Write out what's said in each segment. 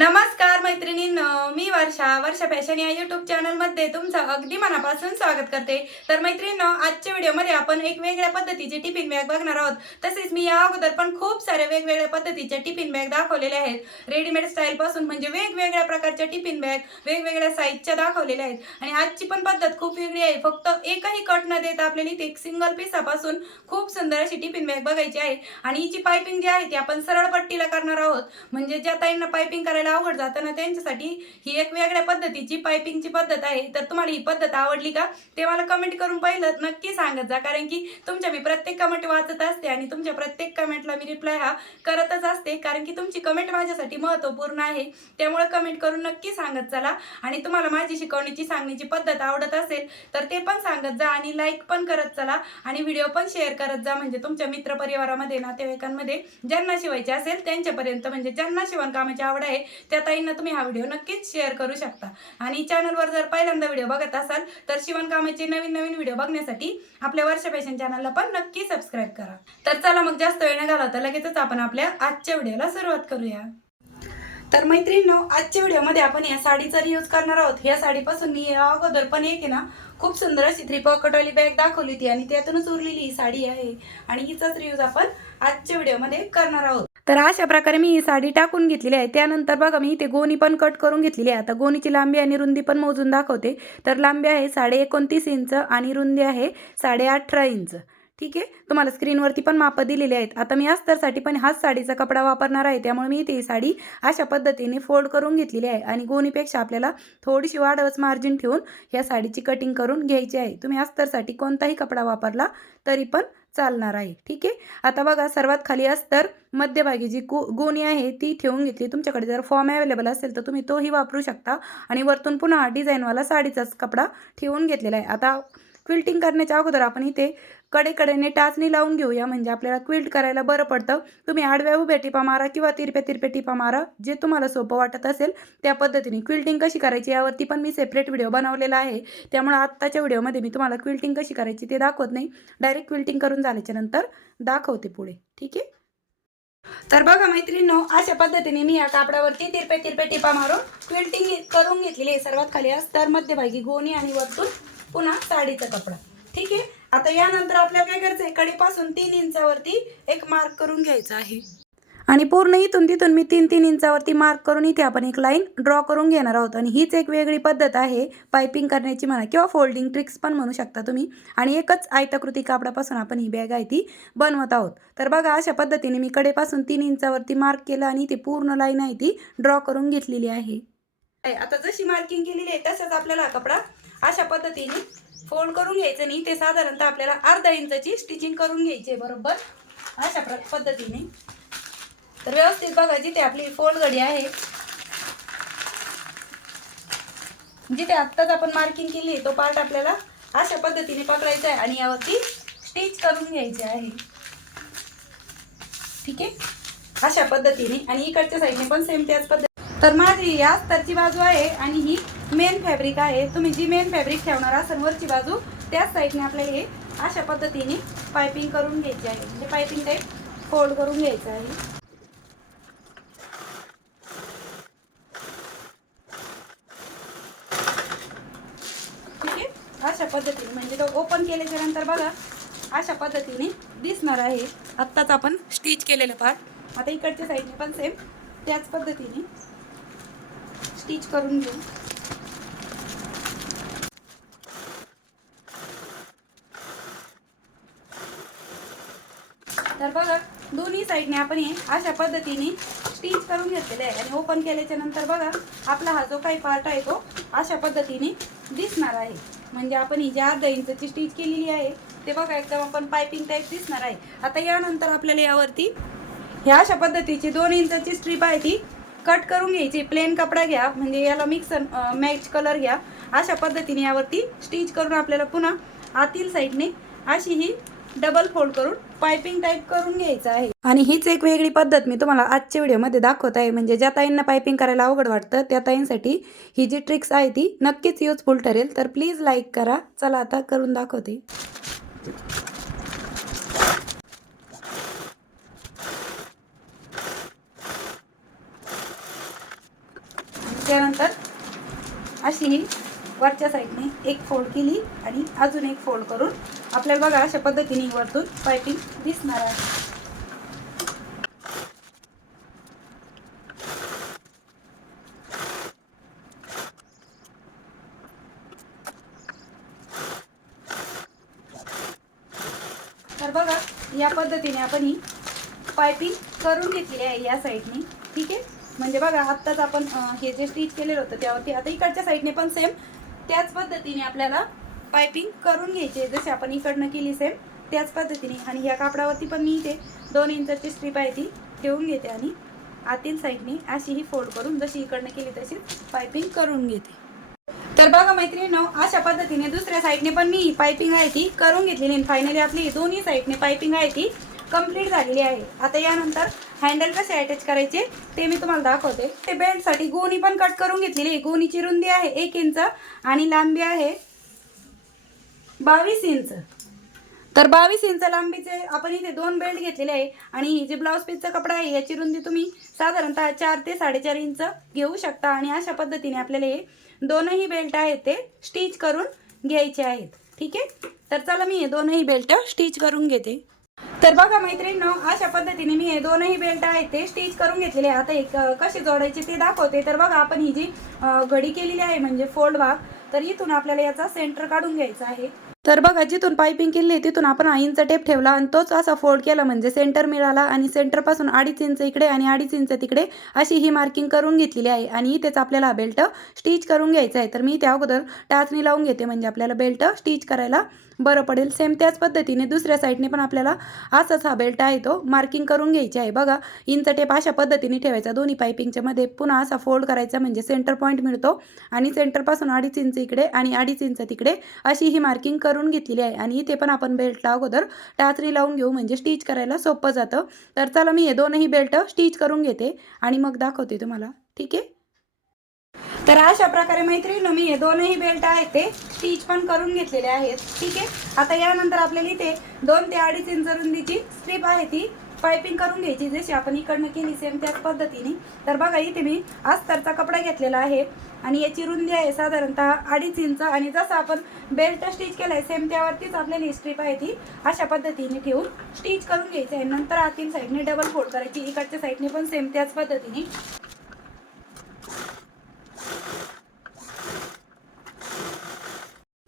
नमस्कार. मैत्रिणींनो मी वर्षा वर्षा फॅशन या युट्यूब चॅनलमध्ये तुमचं अगदी मनापासून स्वागत करते. तर मैत्रिणींनो आजच्या व्हिडिओमध्ये आपण एक वेगळ्या पद्धतीचे टिफिन बॅग बघणार आहोत. तसेच मी या अगोदर पण खूप साऱ्या वेगवेगळ्या पद्धतीच्या टिफिन बॅग दाखवलेल्या आहेत. रेडीमेड स्टाईलपासून म्हणजे वेगवेगळ्या प्रकारच्या टिफिन बॅग वेगवेगळ्या साईजच्या दाखवलेल्या आहेत. आणि आजची पण पद्धत खूप वेगळी आहे. फक्त एकही कट न देता आपल्याला इथे एक सिंगल पिसापासून खूप सुंदर अशी टिफिन बॅग बघायची आहे. आणि हिची पायपिंग जी आहे ती आपण सरळ पट्टीला करणार आहोत. म्हणजे ज्या ताईंना पायपिंग करायला अवघड जातं ना ते त्यांच्यासाठी ही एक वेगळ्या पद्धतीची पायपिंगची पद्धत आहे. तर तुम्हाला ही पद्धत आवडली का? ते मला कमेंट करून पाहिलं नक्की सांगत जा. कारण की तुमच्या मी प्रत्येक कमेंट वाचत असते आणि तुमच्या प्रत्येक कमेंटला मी रिप्लाय हा करतच असते. कारण की तुमची कमेंट माझ्यासाठी महत्त्वपूर्ण आहे. त्यामुळे कमेंट करून नक्की सांगत चला. आणि तुम्हाला माझी शिकवण्याची सांगण्याची पद्धत आवडत असेल तर ते पण सांगत जा आणि लाईक पण करत चला. आणि व्हिडिओ पण शेअर करत जा. म्हणजे तुमच्या मित्रपरिवारामध्ये नातेवाईकांमध्ये ज्यांना शिवायचे असेल त्यांच्यापर्यंत म्हणजे ज्यांना शिवणकामाची आवड आहे त्या ताईंना तुम्ही हा व्हिडिओ नक्कीच शेअर करू शकता. आणि चॅनलवर जर पहिल्यांदा व्हिडिओ बघत असाल तर शिवणकामाचे नवीन नवीन व्हिडिओ बघण्यासाठी आपल्या वर्ष फॅशन चॅनलला पण नक्की सबस्क्राईब करा. तर चला मग जास्त वेळ न घालवता लगेचच आपण आपल्या आजच्या व्हिडिओला सुरुवात करूया. तर मैत्रिणींनो आजच्या व्हिडिओमध्ये आपण या साडीचा रियूज करणार आहोत. या साडीपासून मी अगोदर पण एक आहे ना खूप सुंदर अशी थ्री पॉकेटवाली बॅग दाखवली होती आणि त्यातूनच उरलेली ही साडी आहे. आणि हिचाच रियूज आपण आजच्या व्हिडिओमध्ये करणार आहोत. तर अशा प्रकारे मी ही साडी टाकून घेतलेली आहे. त्यानंतर बघा मी इथे गोणी पण कट करून घेतलेली आहे. आता गोणीची लांबी आणि रुंदी पण मोजून दाखवते. तर लांबी आहे साडे एकोणतीस इंच आणि रुंदी आहे साडे अठरा इंच. ठीक आहे? तुम्हाला स्क्रीनवरती पण मापं दिलेली आहेत. आता मी अस्तरसाठी पण हाच साडीचा कपडा वापरणार आहे. त्यामुळे मी ती साडी अशा पद्धतीने फोल्ड करून घेतलेली आहे. आणि गोणीपेक्षा आपल्याला थोडीशी वाढवच मार्जिन ठेवून ह्या साडीची कटिंग करून घ्यायची आहे. तुम्ही अस्तरसाठी कोणताही कपडा वापरला तरी पण चालणार आहे. ठीक आहे? आता बघा सर्वात खाली अस्तर मध्यभागी जी गो गोणी आहे ती ठेवून घेतली. तुमच्याकडे जर फॉर्म अवेलेबल असेल तर तुम्ही तोही वापरू शकता. आणि वरतून पुन्हा डिझाईनवाला साडीचाच कपडा ठेवून घेतलेला आहे. आता क्विल्टिंग करण्याच्या अगोदर आपण इथे कडेकडेने टाचणी लावून घेऊया. म्हणजे आपल्याला क्विल्ट करायला बरं पडतं. तुम्ही आडव्या उभ्या टिपा मारा किंवा तिरप्या तिरप्या टिपा मारा. जे तुम्हाला सोपं वाटत असेल त्या पद्धतीने क्विल्टिंग कशी करायची यावरती पण मी सेपरेट व्हिडिओ बनवलेला आहे. त्यामुळे आत्ताच्या व्हिडिओमध्ये मी तुम्हाला क्विल्टिंग कशी करायची ते दाखवत नाही. डायरेक्ट क्विल्टिंग करून झाल्याच्यानंतर दाखवते पुढे. ठीक आहे? तर बघा मैत्रिणींनो अशा पद्धतीने मी या कापडावरती तिरपे तिरपे टिपा मारून क्विल्टिंग करून घेतलेली आहे सर्वात खाली. अस्तर मध्यभागी गोणी आणि वरतून पुन्हा साडीचा कपडा. ठीक आहे? आता यानंतर आपल्याला काय करायचं आहे कडीपासून तीन इंचावरती एक मार्क करून घ्यायचा आहे. आणि पूर्ण इथून तिथून मी तीन तीन इंचावरती मार्क करून इथे आपण एक लाईन ड्रॉ करून घेणार आहोत. आणि हीच एक वेगळी पद्धत आहे पायपिंग करण्याची म्हणा किंवा फोल्डिंग ट्रिक्स पण म्हणू शकता तुम्ही. आणि एकच आयताकृती कापडापासून आपण ही बॅग आहे ती बनवत आहोत. तर बघा अशा पद्धतीने मी कडेपासून तीन इंचावरती मार्क केलं आणि ती पूर्ण लाईन आहे ती ड्रॉ करून घेतलेली आहे. आता जशी मार्किंग केलेली आहे तसंच आपल्याला कपडा अशा पद्धतीने फोल्ड करून घ्यायचं नाही ते साधारणतः आपल्याला अर्धा इंचाची स्टिचिंग करून घ्यायची आहे बरोबर? अशा प्र पद्धतीने. तर व्यवस्थित बघा जिथे आपली फोल्ड आहे. जिथे आत्ताच आपण मार्किंग केली आहे तो पार्ट आपल्याला अशा पद्धतीने पकडायचा आहे आणि यावरती स्टिच करून घ्यायचे आहे. ठीक आहे? अशा पद्धतीने. आणि इकडच्या साईडने पण सेम त्याच पद्धती तर माझी या स्तरची बाजू आहे आणि ही मेन फॅब्रिक आहे. तुम्ही जी मेन फॅब्रिक ठेवणार असाल वरची बाजू त्याच साईडने आपल्याला हे अशा पद्धतीने पायपिंग करून घ्यायची आहे. म्हणजे पायपिंग टाईप फोल्ड करून घ्यायचं आहे ठीक आहे अशा पद्धतीने म्हणजे तो ओपन केल्याच्यानंतर बघा अशा पद्धतीने दिसणार आहे. आत्ताच आपण स्टिच केलेलं पार्ट आता इकडच्या साईडने पण सेम त्याच पद्धतीने स्टिच करून घेऊ. तर बघा दोन्ही साईडने आपण हे अशा पद्धतीने स्टिच करून घेतलेले आहे. आणि ओपन केल्याच्यानंतर बघा आपला हा जो काही पार्ट आहे तो अशा पद्धतीने दिसणार आहे. म्हणजे आपण ही ज्या अर्धा इंचची स्टिच केलेली आहे ते बघा एकदम आपण पायपिंग टाईप दिसणार आहे. आता यानंतर आपल्याला यावरती ह्या अशा पद्धतीची दोन इंचाची स्ट्रीप आहे ती. कट करून घ्यायची प्लेन कपडा घ्या म्हणजे याला मिक्स मॅच कलर घ्या. अशा पद्धतीने यावरती स्टिच करून आपल्याला पुन्हा आतील साईडने अशी ही डबल फोल्ड करून पायपिंग टाईप करून घ्यायचं आहे. आणि हीच एक वेगळी पद्धत मी तुम्हाला आजच्या व्हिडिओमध्ये दाखवत आहे. म्हणजे ज्या ताईंना पायपिंग करायला अवघड वाटतं त्या ताईंसाठी ही जी ट्रिक्स आहे ती नक्कीच युजफुल ठरेल. तर प्लीज लाईक करा. चला आता करून दाखवते. त्यानंतर अशी ही वरच्या साईडने एक फोल्ड केली आणि अजून एक फोल्ड करून आपल्याला बघा अशा पद्धतीने वरतून पायपिंग दिसणार आहे. तर बघा या पद्धतीने आपण ही पायपिंग करून घेतलेली आहे या साईडने. ठीक आहे? म्हणजे बघा आत्ताच आपण हे जे स्टिच केलेलं होतं त्यावरती आता इकडच्या साईडने पण सेम त्याच पद्धतीने आपल्याला पायपिंग करून घ्यायची जशी आपण इकडनं केली सेम त्याच पद्धतीने. आणि या कापडावरती पण मी इथे दोन इंचाची स्ट्रीप आहे ती ठेवून घेते आणि आतील साईडने अशी ही फोल्ड करून जशी इकडनं केली तशीच पायपिंग करून घेते. तर बघा मैत्रिणींनो अशा पद्धतीने दुसऱ्या साईडने पण मी पायपिंग आहे ती करून घेतलेली फायनली आपली दोन्ही साईडने पायपिंग आहे ती कंप्लीट झालेली आहे. आता यानंतर हँडल कसे अटॅच करायचे ते मी तुम्हाला दाखवते. ते बेल्टसाठी गोणी पण कट करून घेतलेली आहे. गोणीची रुंदी आहे एक इंच आणि लांबी आहे बावीस इंच. तर बावीस इंच लांबीचे आपण इथे दोन बेल्ट घेतलेले आहे आणि ही जी ब्लाऊज पीसचा कपडा आहे याची रुंदी तुम्ही साधारणतः चार ते साडेचार इंच घेऊ शकता आणि अशा पद्धतीने आपल्याला हे दोनही बेल्ट आहेत ते स्टिच करून घ्यायचे आहेत. ठीक आहे? तर चला मी हे दोनही बेल्ट स्टिच करून घेते. तर बघा मैत्रिणींनो अशा पद्धतीने मी हे दोनही बेल्ट आहेत ते स्टिच करून घेतलेले आता एक कसे जोडायचे ते दाखवते. तर बघा आपण ही जी घडी केलेली आहे म्हणजे फोल्ड भाग तर इथून आपल्याला याचा सेंटर काढून घ्यायचा आहे. तर बघा जिथून पायपिंग केली तिथून आपण हा इंच टेप ठेवला आणि तोच असा फोल्ड केला म्हणजे सेंटर मिळाला आणि सेंटरपासून अडीच इंच इकडे आणि अडीच इंच तिकडे अशी ही मार्किंग करून घेतलेली आहे. आणि इथेच आपल्याला हा बेल्ट स्टिच करून घ्यायचा आहे. तर मी त्या अगोदर टाचणी लावून घेते म्हणजे आपल्याला बेल्ट स्टिच करायला बरं पडेल. सेम त्याच पद्धतीने दुसऱ्या साईडने पण आपल्याला असाच हा बेल्ट आहे तो मार्किंग करून घ्यायची आहे. बघा इंच टेप अशा पद्धतीने ठेवायचा. दोन्ही पायपिंगच्या मध्ये पुन्हा असा फोल्ड करायचा म्हणजे सेंटर पॉईंट मिळतो आणि सेंटरपासून अडीच इंच इकडे आणि अडीच इंच तिकडे अशी ही मार्किंग करून घेतलेली आहे. आणि इथे पण आपण बेल्टला अगोदर टाचरी लावून घेऊ. म्हणजे स्टिच करायला सोपं जातं. तर चला मी हे दोनही बेल्ट स्टिच करून घेते. आणि मग दाखवते तुम्हाला. ठीक आहे? तर अशा प्रकारे मैत्रिणी मी हे दोनही बेल्ट आहेत ते स्टिच पण करून घेतलेले आहेत. ठीक आहे? आता यानंतर आपल्याला इथे दोन ते अडीच इंच रुंदीची स्ट्रीप आहे ती. पायपिंग करून घ्यायची. जशी आपण इकडनं केली सेम त्याच पद्धतीने. तर बघा इथे मी अस्तरचा कपडा घेतलेला आहे. आणि याची रुंदी आहे साधारणतः अडीच इंच. आणि जसं आपण बेल्ट स्टिच केलाय सेम त्यावरतीच आपल्याला स्ट्रीप आहे ती अशा पद्धतीने ठेवून स्टिच करून घ्यायची आहे. नंतर आतील साईडने डबल फोल्ड करायची. इकडच्या साईडने पण सेम त्याच पद्धतीने.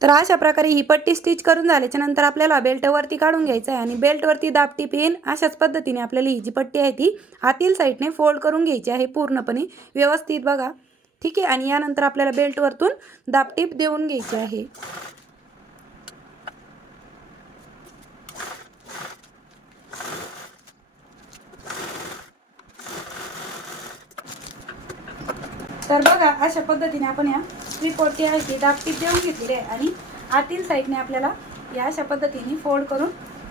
तर अशा प्रकारे ही पट्टी स्टिच करून झाल्याच्यानंतर आपल्याला बेल्टवरती काढून घ्यायचं आहे. आणि बेल्टवरती दापटी पेन अशाच पद्धतीने आपल्याला ही जी पट्टी आहे ती आतील साईडने फोल्ड करून घ्यायची आहे पूर्णपणे व्यवस्थित बघा. ठीक आहे? आणि यानंतर आपल्याला बेल्टवरतून दाबटीप देऊन घ्यायची आहे. तर बघा अशा पद्धतीने आपण या स्ट्रीपवरती आहे ती दाबटीप देऊन घेतलेली आहे. आणि आतील साईडने आपल्याला या अशा पद्धतीने फोल्ड करून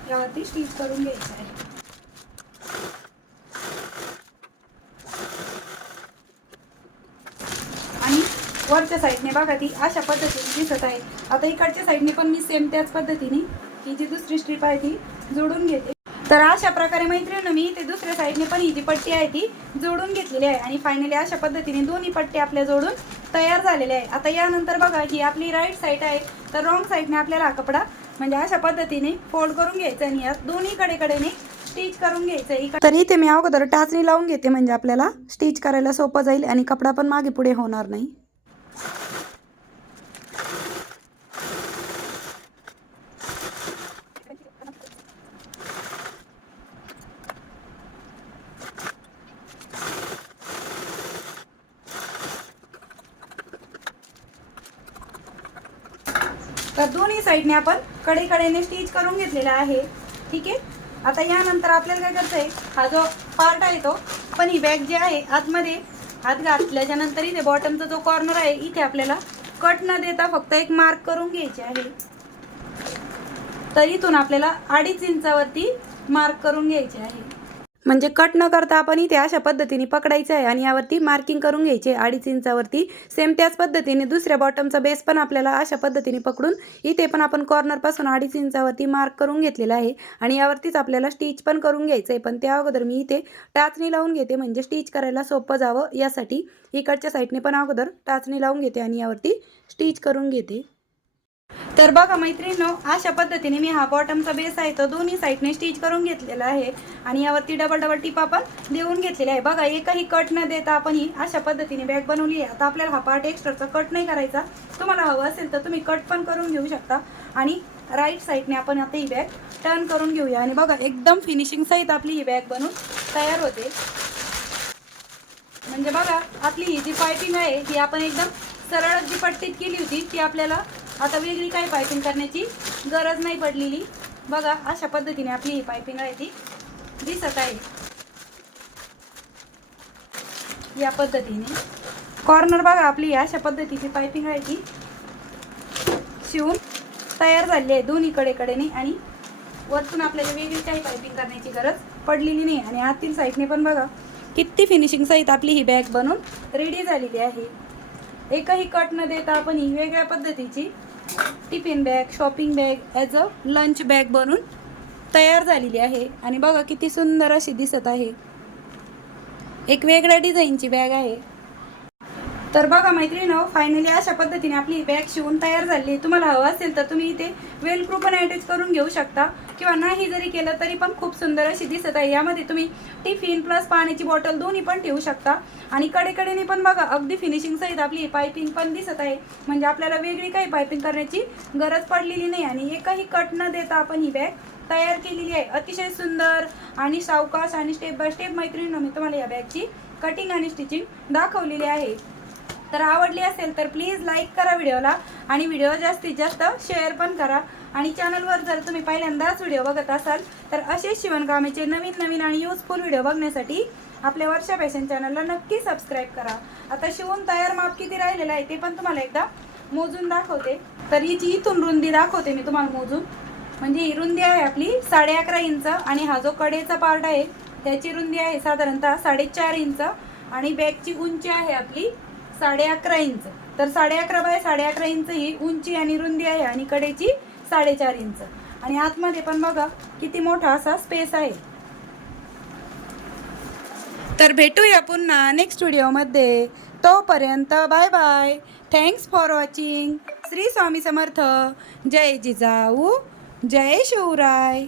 यावरती स्टिच करून घ्यायचं आहे. आणि वरच्या साईडने बघा ती अशा पद्धतीने दिसत आहे. आता इकडच्या साईडने पण मी सेम त्याच पद्धतीने ही जी दुसरी स्ट्रीप आहे ती जोडून घेते. तर अशा प्रकारे मैत्रिणी मी ते दुसऱ्या साईडने पण ही जी पट्टी आहे ती जोडून घेतलेली आहे. आणि फायनली अशा पद्धतीने दोन्ही पट्टी आपल्या जोडून तयार झालेले आहे. आता यानंतर बघा ही आपली राईट साईड आहे. तर रॉंग साईडने आपल्याला हा कपडा म्हणजे अशा पद्धतीने फोल्ड करून घ्यायचा आणि या दोन्ही कडेकडेने स्टिच करून घ्यायचं आहे. तर इथे मी अगोदर टाचणी लावून घेते म्हणजे आपल्याला स्टिच करायला सोपं जाईल आणि कपडा पण मागे पुढे होणार नाही. तर दोन्ही साईडने आपण कडेकडेने स्टिच करून घेतलेला आहे. ठीक आहे? आता यानंतर आपल्याला काय करायचं आहे हा जो पार्ट आहे तो. पण ही बॅग जी आहे आतमध्ये हात घातल्याच्या नंतर इथे बॉटमचा जो कॉर्नर आहे इथे आपल्याला कट न देता फक्त एक मार्क करून घ्यायचे आहे. तर इथून आपल्याला अडीच इंचावरती मार्क करून घ्यायचे आहे. म्हणजे कट न करता आपण इथे अशा पद्धतीने पकडायचं आहे आणि यावरती मार्किंग करून घ्यायचे. अडीच इंचावरती सेम त्याच पद्धतीने दुसऱ्या बॉटमचा बेस पण आपल्याला अशा पद्धतीने पकडून इथे पण आपण कॉर्नरपासून अडीच इंचावरती मार्क करून घेतलेला आहे. आणि यावरतीच आपल्याला स्टिच पण करून घ्यायचं आहे पण त्या अगोदर मी इथे टाचणी लावून घेते. म्हणजे स्टिच करायला सोपं जावं यासाठी. इकडच्या साईडने पण अगोदर टाचणी लावून घेते आणि यावरती स्टिच करून घेते. तर बघा मैत्रिणींनो अशा पद्धतीने मी हा बॉटमचा बेस आहे तो दोन्ही साईडने स्टिच करून घेतलेला आहे. आणि यावरती डबल डबल टिप आपण देऊन घेतलेली आहे. बघा एकही कट न देता आपण ही अशा पद्धतीने बॅग बनवली आहे. आता आपल्याला हा पार्ट एक्स्ट्राचा कट नाही करायचा. तुम्हाला हवं असेल तर तुम्ही कट पण करून घेऊ शकता. आणि राईट साईडने आपण आता ही बॅग टर्न करून घेऊया. आणि बघा एकदम फिनिशिंग सहित आपली ही बॅग बनून तयार होते. म्हणजे बघा आपली ही जी पायपिंग आहे ही आपण एकदम सरळ जी पट्टीत केली होती ती आपल्याला आता वेगळी काही पायपिंग करण्याची गरज नाही पडलेली. बघा अशा पद्धतीने आपली ही पायपिंग आहे ती. दिसत आहे. या पद्धतीने. कॉर्नर बघा आपली अशा पद्धतीची पायपिंग आहे ती. शिवून तयार झाली आहे दोन्ही कडेकडेने आणि वरतून आपल्याला वेगळी काही पायपिंग करण्याची गरज पडलेली नाही. आणि आतील साईडने पण बघा किती फिनिशिंग सहित आपली ही बॅग बनून रेडी झालेली आहे. एकही कट न देता आपण ही वेगळ्या पद्धतीची tiffin bag shopping bag as a lunch bag बनून तयार झालेली आहे. आणि बघा किती सुंदर अशी दिसत आहे. एक वेगळ्या डिझाईनची बॅग आहे. तर बघा मैत्रिणीनो फायनली अशा पद्धतीने आपली बॅग शिवून तयार झाली तुम्हाला हवं असेल तर तुम्ही इथे वेल क्रू पण अटॅच करून घेऊ शकता. किंवा नाही जरी केलं तरी पण खूप सुंदर अशी दिसत आहे. यामध्ये तुम्ही टिफिन प्लस पाण्याची बॉटल दोन्ही पण ठेवू शकता. आणि कडेकडेने पण बघा अगदी फिनिशिंग सहित आपली पायपिंग पण दिसत आहे. म्हणजे आपल्याला वेगळी काही पायपिंग करण्याची गरज पडलेली नाही आणि एकही कट न देता आपण ही बॅग तयार केलेली आहे. अतिशय सुंदर आणि सावकाश आणि स्टेप बाय स्टेप मैत्रिणींनो मी तुम्हाला या बॅगची कटिंग आणि स्टिचिंग दाखवलेली आहे. तर आवडली असेल तर प्लीज लाईक करा व्हिडिओला आणि व्हिडिओ जास्तीत जास्त शेअर पण करा. आणि चॅनलवर जर तुम्ही पहिल्यांदाच व्हिडिओ बघत असाल तर असेच शिवणकामेचे नवीन नवीन आणि युजफुल व्हिडिओ बघण्यासाठी आपल्या वर्षा फॅशन चॅनलला नक्की सबस्क्राईब करा. आता शिवून तयार माप किती राहिलेलं आहे ते पण तुम्हाला एकदा मोजून दाखवते. तर हिची इथून रुंदी दाखवते मी तुम्हाला मोजून. म्हणजे ही रुंदी आहे आपली साडे अकरा इंच आणि हा जो कडेचा पार्ट आहे त्याची रुंदी आहे साधारणतः साडेचार इंच आणि बॅगची उंची आहे आपली साडे अकरा इंच. तर साडे अकरा बाय साडे अकरा इंच ही उंची आणि रुंदी आहे आणि कडेची साडेचार इंच. आणि आतमध्ये पण बघा किती मोठा असा स्पेस आहे. तर भेटूया पुन्हा नेक्स्ट व्हिडिओमध्ये तोपर्यंत bye bye thanks for watching Shri Swami Samarth. जय जिजाऊ. जय शिवराय.